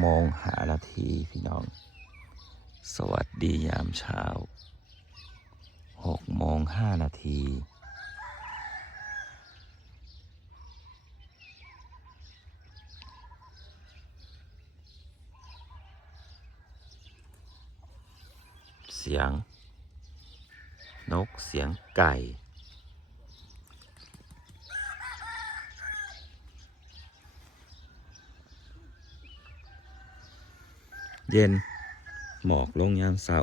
โมงหานาทีพี่น้อง สวัสดียามเช้าหกโมงห้านาทีเสียง นกเสียงไก่ เย็น หมอกลงยามเศร้า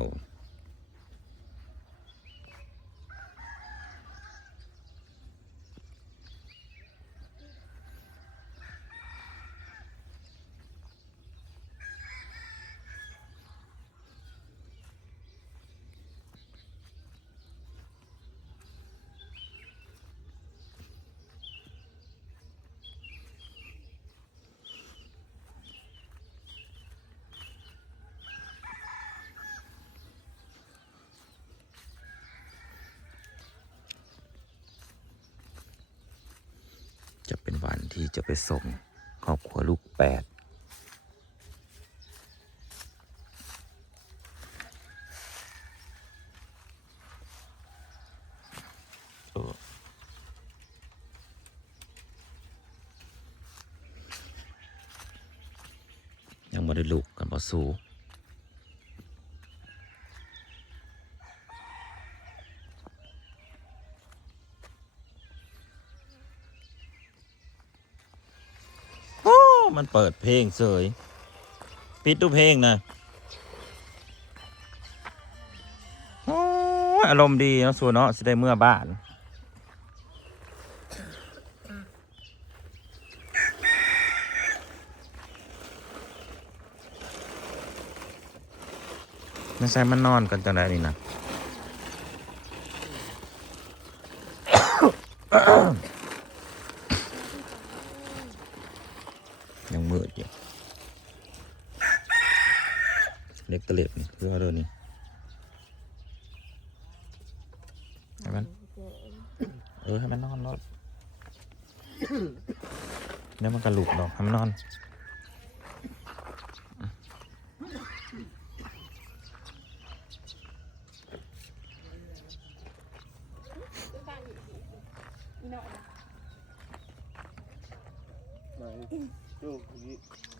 ที่จะไปส่งครอบครัวลูกแปดยังไม่ได้ลูกกันพอสู้โอ้ มันเปิดเพลงเสยปิดดูเพลงนะโอ้อารมณ์ดีเนาะสูเนาะสิได้เมื่อบ้านไม่ใช่มันนอนกันจังไดนี่นะ ยังมืดอยู่เล็กตะเล็บนี่คือว่าเดินนี่ให้มัน เออให้มันนอนรถเดี๋ยวมันกระลุกดอกให้มันนอน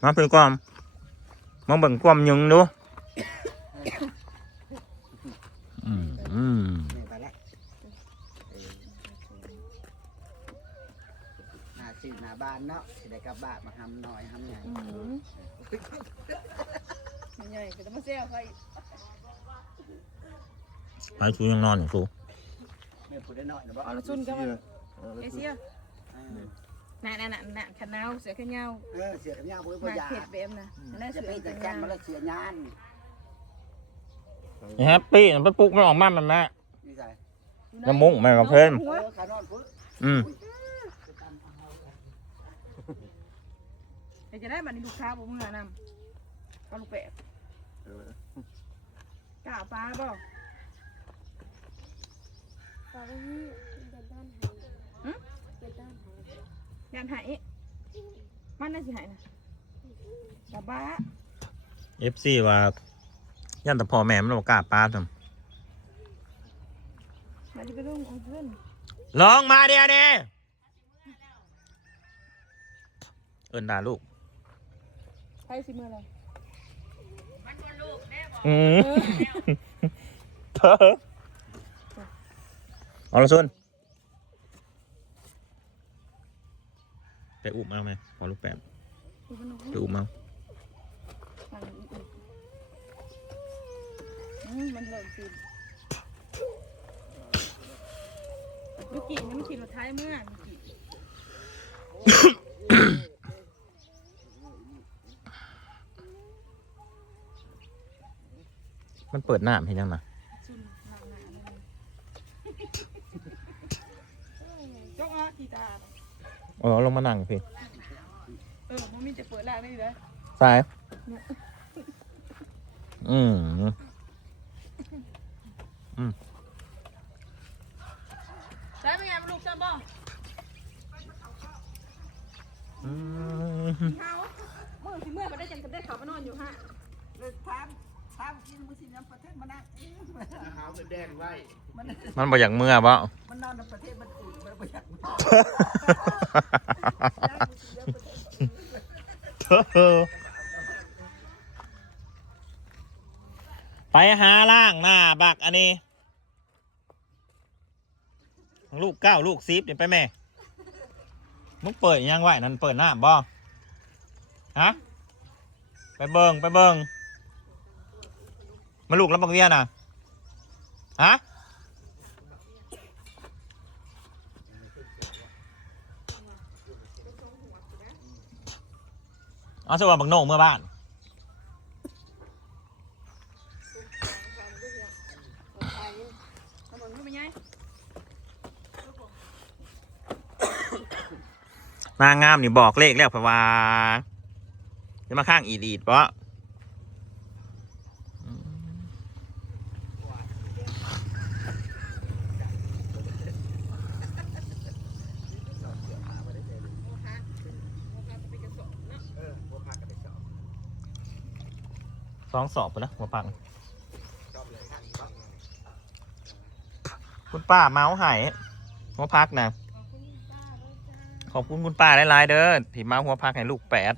มาเป็นความมาเบิ่งความยุงดูอืมอืม นี่ไปแล้วหน้าสื่อหน้า บ้านเนาะสิได้กลับบ้านมาทำหน่อยทำใหญ่มันใหญ่ก็ต้องมาเซลเขาอีกไปชูยังนอนอยู่ชูไม่พูดได้น้อยนะบ่เอาละชุนก็มาเอเชียน่ะน่ะน่ะน่ะขนาวเสือขนาวเออเสียกับย่าบ่มาบ่ยาเผ็ดเบมนะแล้วจะเสือไปขจัดกานารวมาแล้วเสียงานแฮปปี้มันไปปลุกมันออกมามันแม่นี่ใส่น้ำมุ้งแม่กับเพิ่นเออขานอนพุ่นอืม เดี๋ยว จะได้บันนี้ลูกค้าบ่มึงอะนำก็ลูกแปดกล้าปลาบ่ตอนนี้เป็นด้านหายเป็นด้านหายยันหายมันน่าสิหายนะกลับบ้าเอฟซีว่ายันแต่พ่อแม่มันบอกกล้าปลาทมันจะไปรุ่งเอาเพื่อนำลองมาเดียวนี้เอินด่าลูก ใครสิมือเราอืมเธอเอาละซุนไปอุ้มเอาไหมพอลูกแปดดูมันไปอุ้มเอาฟังอีกอีกอืมมันเริ่มสิลูกกี่นี่มันขี่รถท้ายเมื่อลูกกี่ มันเปิดหน้าเห็นยังนะชุนหนาหนาเลยจกอะกีตาร์เออลงมานั่งพี่เออมันมีจะเปิดแรกนี่เลยสายอืมใช่เป็นไงมันลูกซ้ำบ่อืมเฮาเมื่อที่เมื่อมาได้นก็ได้เขามานอนอยู่ฮะเลยทาม ทามกินมื้อสิน้ำประเทศมันนะหาเป็นแดงไว้มันมันบ่อยากเมื่อบ่ มันนอนในประเทศมันอุ่นมันบ่อยากนอนเธอไปหาล่างหน้าบักอันนี้ ลูกเก้าลูกซีฟนี่ไปแม่ มึงเปิดยังไหวนั่นเปิดหน้าบ่ฮะ ไปเบิงไปเบิง มาลูกแล้วบักเวียน่ะฮะเอาสว่าบักโหน่งเมื่อบ้านถนนไม่ใหญ่นางงามนี่บอกเลขแล้วเพราะว่าจะมาข้างอีดีดเพราะ สองสอบไปแล้วหัวปัง คุณป้าเมาส์หายหัวพักนะขอบคุณคุณป้าหลายๆเด้อที่มาหัวพักให้ลูกแปด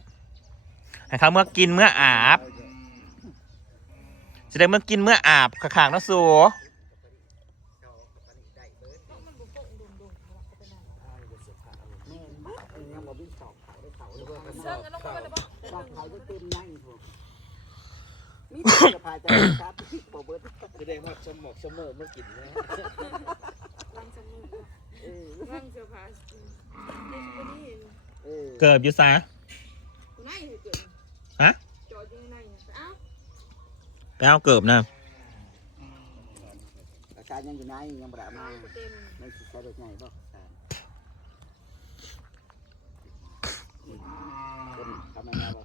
ให้เขาเมื่อกินเมื่ออาบจะได้เมื่อกินเมื่ออาบขางๆนะสู แม่นบ่ยังบ่มีสอบเขาได้เขาเลยว่ากัน เชิงกันลงมาเลยบ่ บ้านเขาจะเต็มยังพวก นี่จะพาจะครับพี่บ่เบิดแสดงว่าสมองเสมอเมื่อกินนะลังสมุนเออลังเสื้อผ้าเด็กคนนี้เออเกิดอยู่ซะคนไหนเกิดฮะจอดอยู่ในเอ้าไปเอาเกิบนะอาการยังอยู่ไหนยังบ่ได้มาเต็มไม่สิใช้รถใหญ่บ่คนทำไมมาบ่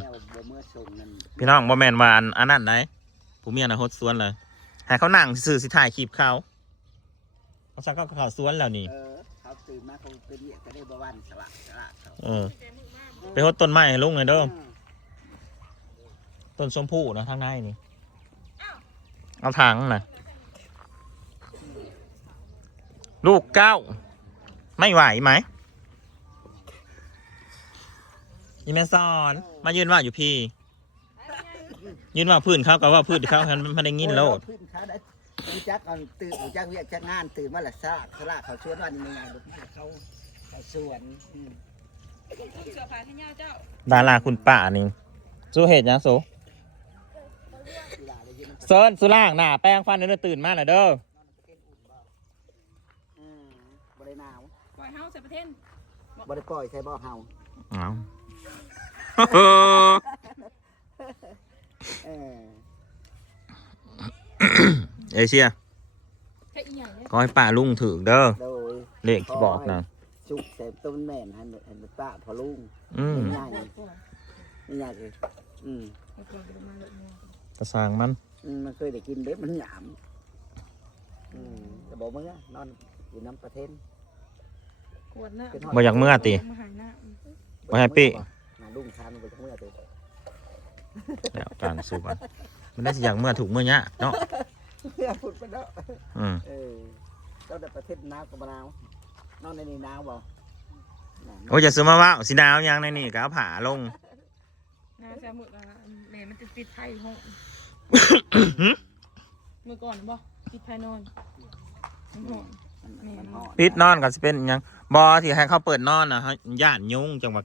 แล้วบ่เมื่อส่งนั่นพี่น้องบ่แมนว่าอันอันนั้นได้ผู้มีอนาคตสวนเลยให้เขานั่งสื่อสิถ่ายคลิปเขาเขาสักก็เขาสวนแล้วนี่ เออเขาตื่นมาเขาไปเรียกก็ได้บ่วันสละสละเขาเออ ไปหดต้นไม้ให้ลุงเลยเด้ออต้นชมพู่นะทางในนี่เอาถังนะลูกเก้า ไม่ไหวไหม ยีแม่ซอน มายืนว่าอยู่พี่ ยืนว่าพื้นเขากับว่าพื้นเขามันไม่ได้ยินโลดขึ้นเขาได้รู้จักเอาตื่นรู้จักเรียกจักงานตื่นมาละสละสละเขาชวนว่านี่ไงลูกเขาเขาสวนอืมเสื้อผ้าที่ย่าเจ้าดาราคุณป้านี่สู้เหตุยังสู้กีฬาเลยยืนมันเซิร์นสุล่างหน้าแป้งฟันเนื้อตื่นมาหน่อยเด้ออืมบ่ได้หนาวปล่อยเฮาใส่ประเทศบ่ได้ปล่อยใส่บ่อเฮาเอาเออ เอเชียแค่อีหยังเนี่ยขอให้ป้าลุงถือเด้อ โดยเลขที่บอกนะสุกเสพต้นแม่นให้ให้ป้าพอลุงอืมง่ายนี่ง่ายคืออืมเอาตัวไปมาเลยเนี่ยกระสร้างมัน อืมมันเคยได้กินเด็บมันหยามอืมแต่บอกเมื่อนอนอยู่น้ำประเทศ กวดหน้าบ่อยากเมื่อติ มาหายหน้า บ่แฮปปี้น่าลุงทานมันบ่จักเมื่อติแล้วการสู้กันมันได้สิอย่างเมื่อถูกเมื่อเนี้ยเนาะเพื่อพูดไปแล้วอืมเออเจ้าได้ประเทศหนาวกับมะนาวนอนในนี้หนาวบ่น่ะโอ้ยอย่าซื้อมาว่าสีดาวยังในนี่ก็เอาผ่าลงหน้าแซ่หมดแล้วแม่มันจะปิดไทยห้องเมื่อก่อนบ่ปิดไทยนอนมันหอนมันมันฮอดปิดนอนก็สิเป็นหยังบอที่ให้เขาเปิดนอนนะฮะย่านยุงจังหวะ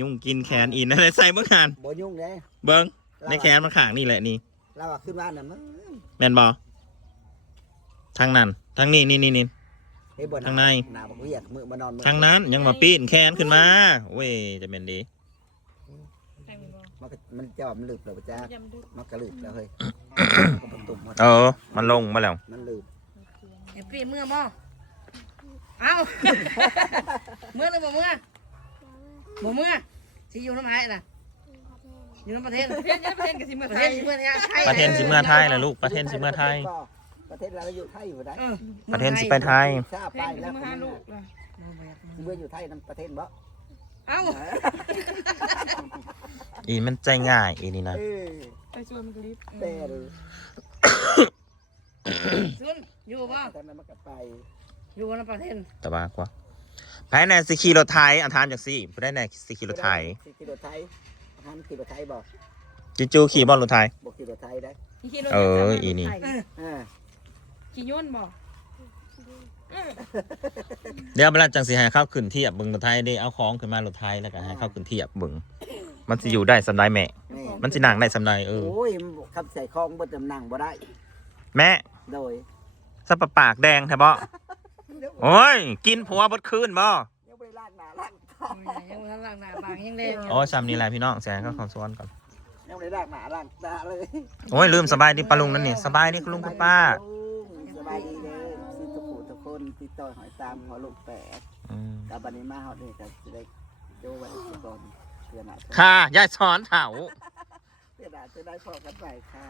ยุงกินแขนอินอะไรใส่เมื่อหานบ่ยุ่งเด้เบิ้งในแขนมันขางนี่แหละนี่เราว่าขึ้นบ้านน่ะมันแมนบอทางนั้นทางนี้นี่นี่นี่ เฮ้ยบ่หวข้างใน หนาวบ่เรียกมื้อมานอนมื้อทางนั้นยังมาปีนแขนขึ้นมาเว้ยจะเป็นดีไทยมันบ่มันก็มันจะว่ามันลึกแล้วบ่จ้า ยำดึกมันก็ลึกแล้วเฮ้ยมันก็ตุ่มหมดเออ มันลงมาแล้ว มันลึกเอ็มปีเมื่อบ่เอ้าเมื่อหรือบ่เมื่อ บ่เมื่อสิอยู่น้ำไห้น่ะอยู่น้ำประเทศประเทศยังประเทศกับสิเมื่อประไทเทยศสิเมื่อไทยไทยประเทศสิเมื่อไทยแหละลูกประเทศสิเมื่อไทย ประเทศเราอยู่ไทยอยู่ได้เออประเทศสิไปไทย ทราบประไปเทศกับแล้สิวเมื่อห้าลูกล่ะเมื่ออยู่ไทยนํประเทศบ่เอ้าออีมันใจง่ายอีนี่นะ เออไปชวนมันกลิฟแต่เลยซุนอยู่บ่ตอนนั้นมันก็ไปอยู่วันประเทศแต่ว่ากว่า ภายในสิขี่รถไทยอันทานจากสิผู้ได้ในสิขี่รถไทยสิกิโลไทยหันกิโลไทยบอกจูจูขี่บอลรถไทยบอกกิโลไทยได้ขี่รถเอออีนี่เออขี่ยุ่นบ่เดี๋ยวเวลาจังสิให้เข้าขึ้นเทียบเบึงรถไทยได้เอาของขึ้นมารถไทยแล้วก็ให้เข้าขึ้นเทียบเบึงมันสิอยู่ได้สำไรแม่แม่ มันสินั่งได้สำไรเออโอ้ยคำใส่คลองบนตำนังบ่ได้ แม่โดยสับปะปากแดงแท้บ่ โอ้ย กินผัวบดคืนบ่ยังไม่ได้ลากหนาลากตายังบ่ทันล้างหน้าบางยังแดงโอ้ยซ้ำนี่แหละพี่น้องแซงเข้าของสวนก่อน ยังไม่ได้ลากหนาลากตาเลยโอ้ยลืมสบายดีปะลุงนั่นนี่สบายดีคุณลุงคุณป้าสบายดีเลยสิทุกผู้ทุกคนที่ต่อยหอยตามหัวลูกแปดอืมกับบันนี้มาเฮานี่ก็สิได้โจไว้ทุกคนเพื่อหน้าค่ะยายสอนเถาเพื่อหน้าจะได้พอกันไปค่ะ